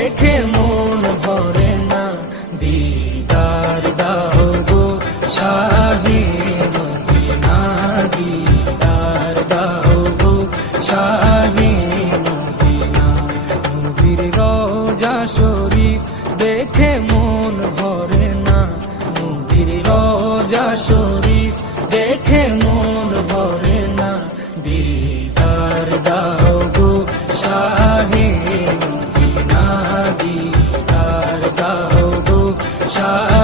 দেখে মন ভরে না, দিদার দাও গো শাহে মদিনা, দিদার দাও গো শাহে মদিনা। নবীর রওজা শরীফ দেখে মন ভরে না, নবীর রওজা শরীফ দেখে মন ভরে না, দিদার দাও গো শাহে মদিনা, দিদার দাও গো শাহে